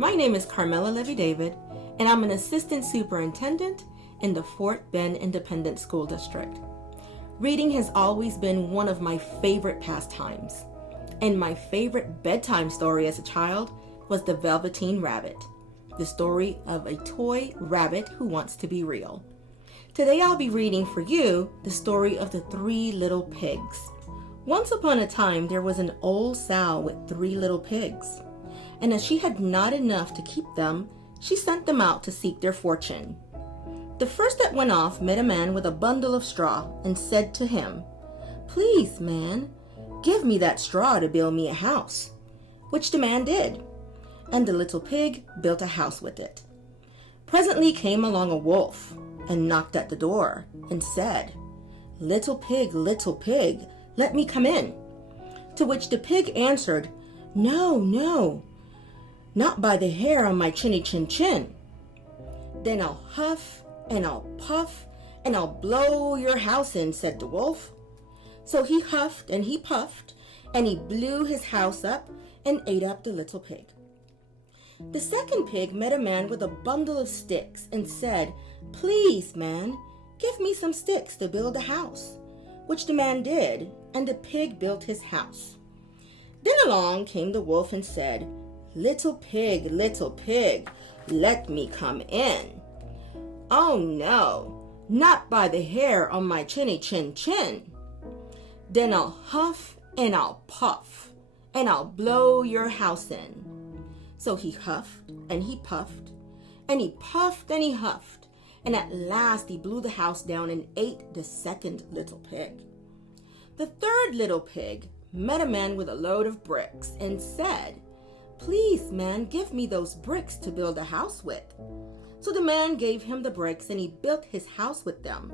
My name is Carmela Levy-David, and I'm an assistant superintendent in the Fort Bend Independent School District. Reading has always been one of my favorite pastimes, and my favorite bedtime story as a child was The Velveteen Rabbit, the story of a toy rabbit who wants to be real. Today I'll be reading for you the story of the Three Little Pigs. Once upon a time there was an old sow with 3 little pigs, and as she had not enough to keep them, she sent them out to seek their fortune. The first that went off met a man with a bundle of straw and said to him, "Please, man, give me that straw to build me a house," which the man did, and the little pig built a house with it. Presently came along a wolf and knocked at the door and said, little pig, let me come in." To which the pig answered, "No, no, not by the hair on my chinny chin chin. Then I'll huff and I'll puff and I'll blow your house in," said the wolf. So he huffed and he puffed and he blew his house up and ate up the little pig. The second pig met a man with a bundle of sticks and said, "Please, man, give me some sticks to build a house," which the man did, and the pig built his house. Then along came the wolf and said, little pig, let me come in." "Oh no, not by the hair on my chinny chin chin. Then I'll huff and I'll puff and I'll blow your house in." So he huffed and he puffed and he puffed and he huffed, and at last he blew the house down and ate the second little pig. The third little pig met a man with a load of bricks and said, "Please, man, give me those bricks to build a house with." So the man gave him the bricks and he built his house with them.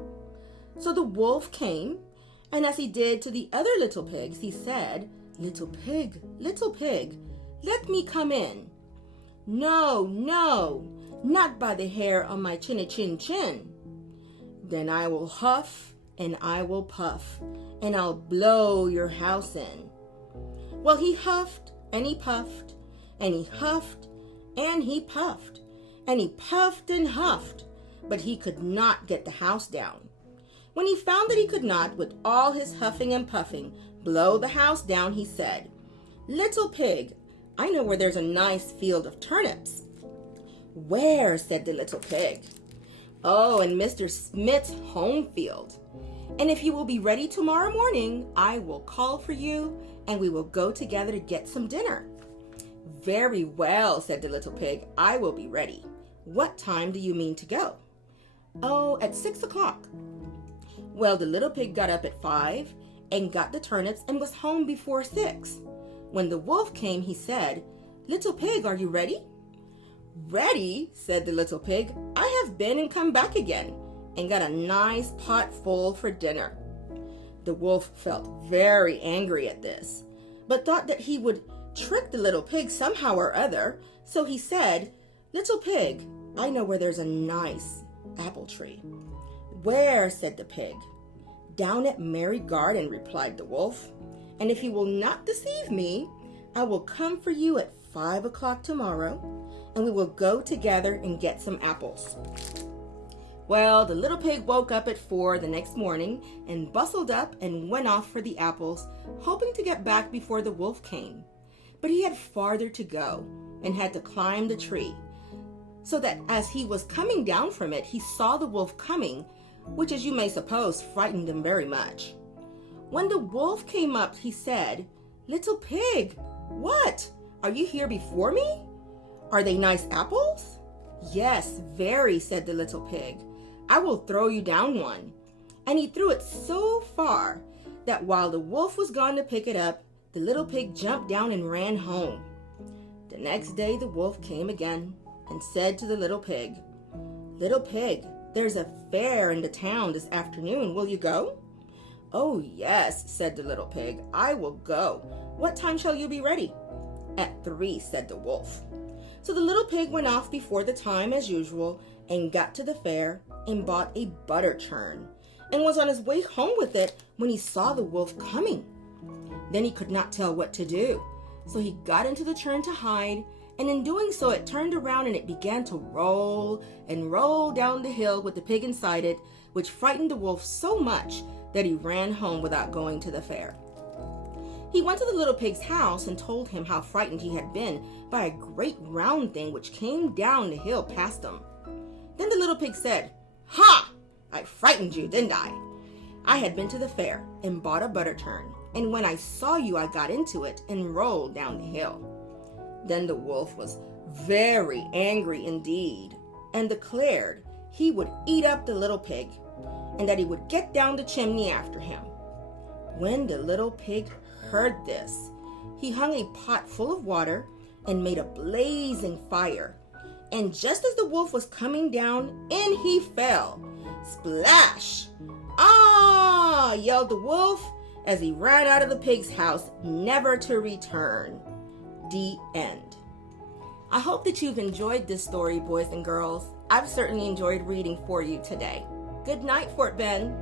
So the wolf came, and as he did to the other little pigs, he said, little pig, let me come in." "No, no, not by the hair on my chinny chin chin. Then I will huff and I will puff and I'll blow your house in." Well, he huffed and he puffed and he huffed and he puffed and he puffed and huffed, but he could not get the house down. When he found that he could not, with all his huffing and puffing, blow the house down, he said, "Little pig, I know where there's a nice field of turnips." "Where?" said the little pig. "Oh, in Mr. Smith's home field. And if you will be ready tomorrow morning, I will call for you and we will go together to get some dinner." "Very well," said the little pig, "I will be ready. What time do you mean to go?" "Oh, at 6 o'clock. Well, the little pig got up at 5 and got the turnips and was home before 6. When the wolf came, he said, "Little pig, are you ready?" "Ready?" said the little pig. "I have been and come back again and got a nice pot full for dinner." The wolf felt very angry at this, but thought that he would trick the little pig somehow or other, so he said, "Little pig, I know where there's a nice apple tree." "Where?" said the pig. "Down at Mary Garden," replied the wolf. "And if you will not deceive me, I will come for you at 5 o'clock tomorrow, and we will go together and get some apples." Well, the little pig woke up at 4 the next morning and bustled up and went off for the apples, hoping to get back before the wolf came. But he had farther to go and had to climb the tree, so that as he was coming down from it, he saw the wolf coming, which, as you may suppose, frightened him very much. When the wolf came up, he said, "Little pig, what? Are you here before me? Are they nice apples?" "Yes, very," said the little pig. "I will throw you down one." And he threw it so far that while the wolf was gone to pick it up, the little pig jumped down and ran home. The next day the wolf came again and said to the little pig, "Little pig, there's a fair in the town this afternoon. Will you go?" "Oh, yes," said the little pig, "I will go. What time shall you be ready?" "At 3, said the wolf. So the little pig went off before the time as usual and got to the fair and bought a butter churn and was on his way home with it when he saw the wolf coming. Then he could not tell what to do, so he got into the churn to hide And in doing so, it turned around and it began to roll and roll down the hill with the pig inside it, which frightened the wolf so much that he ran home without going to the fair. He went to the little pig's house and told him how frightened he had been by a great round thing which came down the hill past him. Then the little pig said, "Ha! I frightened you, didn't I? I had been to the fair and bought a butter churn, and when I saw you, I got into it and rolled down the hill." Then the wolf was very angry indeed and declared he would eat up the little pig and that he would get down the chimney after him. When the little pig heard this, he hung a pot full of water and made a blazing fire. And just as the wolf was coming down, in he fell. Splash! "Ah!" yelled the wolf as he ran out of the pig's house, never to return. The end. I hope that you've enjoyed this story, boys and girls. I've certainly enjoyed reading for you today. Good night, Fort Bend.